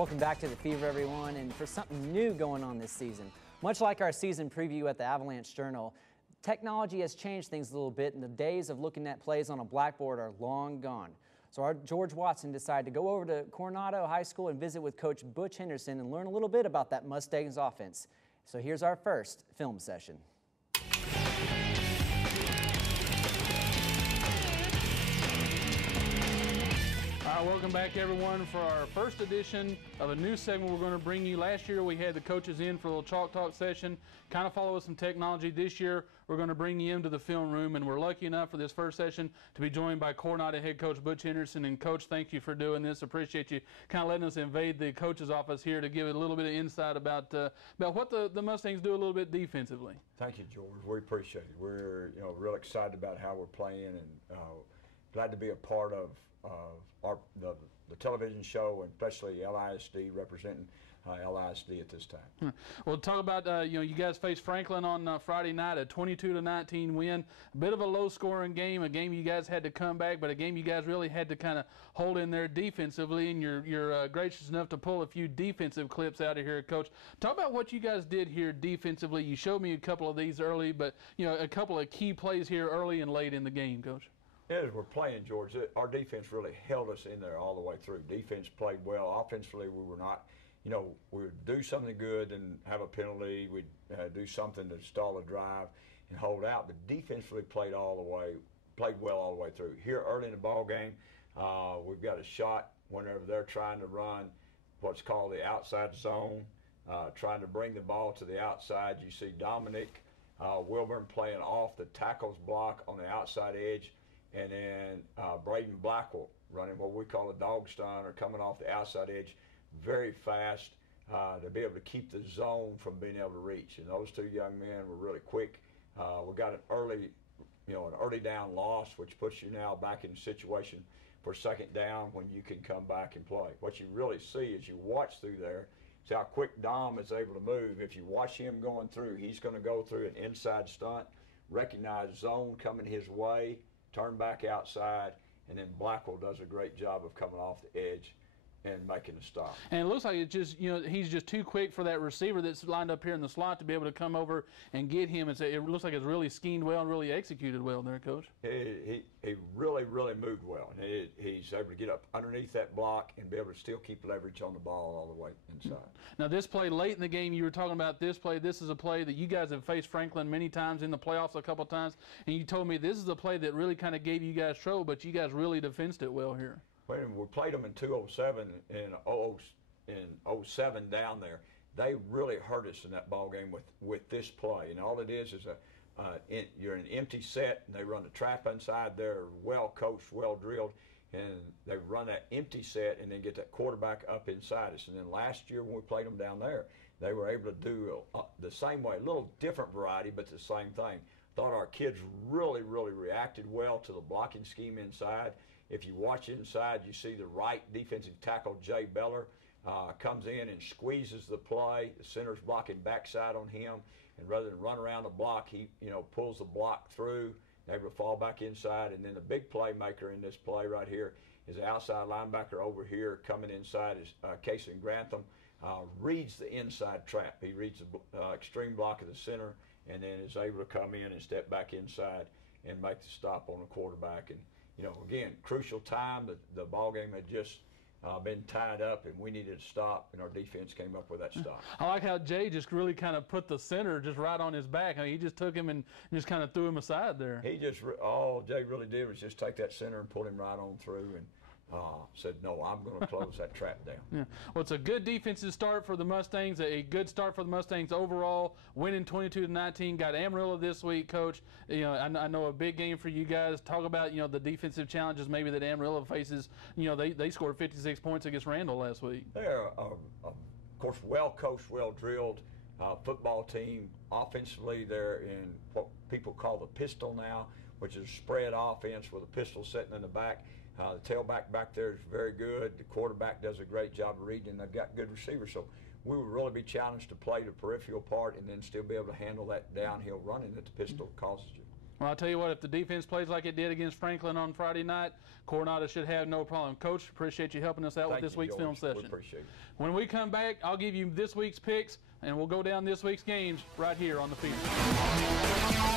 Welcome back to The Fever, everyone, and for something new going on this season. Much like our season preview at the Avalanche-Journal, technology has changed things a little bit, and the days of looking at plays on a blackboard are long gone. So our George Watson decided to go over to Coronado High School and visit with Coach Butch Henderson and learn a little bit about that Mustangs offense. So here's our first film session. Welcome back, everyone, for our first edition of a new segment we're going to bring you. Last year we had the coaches in for a little chalk talk session, kind of follow with some technology. This year we're going to bring you into the film room, and we're lucky enough for this first session to be joined by Coronado head coach Butch Henderson. And Coach, thank you for doing this. Appreciate you kind of letting us invade the coach's office here to give it a little bit of insight about what the Mustangs do a little bit defensively. Thank you, George. We appreciate it. We're real excited about how we're playing, and glad to be a part of the television show, and especially LISD, representing LISD at this time. Well, talk about you guys faced Franklin on Friday night, a 22-19 win. A bit of a low-scoring game, a game you guys had to come back, but a game you guys really had to kind of hold in there defensively. And you're gracious enough to pull a few defensive clips out of here, Coach. Talk about what you guys did here defensively. You showed me a couple of these early, but a couple of key plays here early and late in the game, Coach. As we're playing, George, our defense really held us in there all the way through. Defense played well. Offensively, we were not, we would do something good and have a penalty. We'd do something to stall a drive and hold out. But defensively played well all the way through. Here early in the ball game, we've got a shot whenever they're trying to run what's called the outside zone, trying to bring the ball to the outside. You see Dominic Wilburn playing off the tackles block on the outside edge. And then Braden Blackwell running what we call a dog stun, or coming off the outside edge very fast to be able to keep the zone from being able to reach. And those two young men were really quick. We got an early down loss, which puts you now back in a situation for second down when you can come back and play. What you really see as you watch through there is how quick Dom is able to move. If you watch him going through, he's going to go through an inside stunt, recognize zone coming his way, turn back outside, and then Blackwell does a great job of coming off the edge and making a stop. And it looks like it's just, he's just too quick for that receiver that's lined up here in the slot to be able to come over and get him. It looks like it's really schemed well and really executed well there, Coach. He really, really moved well. And he's able to get up underneath that block and be able to still keep leverage on the ball all the way inside. Now, this play late in the game, you were talking about this play. This is a play that you guys have faced Franklin many times in the playoffs, a couple of times, and you told me this is a play that really kind of gave you guys trouble, but you guys really defensed it well here. When we played them in 207 and 07 down there, they really hurt us in that ball game with this play. And all it is you're in an empty set, and they run a trap inside. They're well coached, well drilled, and they run that empty set and then get that quarterback up inside us. And then last year when we played them down there, they were able to do the same way, a little different variety, but the same thing. Thought our kids really, really reacted well to the blocking scheme inside. If you watch inside, you see the right defensive tackle, Jay Beller, comes in and squeezes the play. The center's blocking backside on him, and rather than run around the block, he pulls the block through, able to fall back inside. And then the big playmaker in this play right here is the outside linebacker over here coming inside is Casey Grantham. Reads the inside trap. He reads the extreme block of the center, and then is able to come in and step back inside and make the stop on the quarterback. And again, crucial time. The ball game had just been tied up, and we needed to stop, and our defense came up with that stop. I like how Jay just really kind of put the center just right on his back. I mean, he just took him and just kind of threw him aside there. All Jay really did was just take that center and pull him right on through, and said, no, I'm going to close that trap down. Yeah. Well, it's a good defensive start for the Mustangs, a good start for the Mustangs overall, winning 22-19. Got Amarillo this week, Coach. I know a big game for you guys. Talk about, the defensive challenges maybe that Amarillo faces. They scored 56 points against Randall last week. They're, of course, well-coached, well-drilled football team. Offensively, they're in what people call the pistol now, which is spread offense with a pistol sitting in the back. The tailback back there is very good. The quarterback does a great job of reading, and they've got good receivers. So we would really be challenged to play the peripheral part and then still be able to handle that downhill running that the pistol causes you. Well, I'll tell you what, if the defense plays like it did against Franklin on Friday night, Coronado should have no problem. Coach, appreciate you helping us out with this week's film session. We appreciate it. When we come back, I'll give you this week's picks, and we'll go down this week's games right here on the field.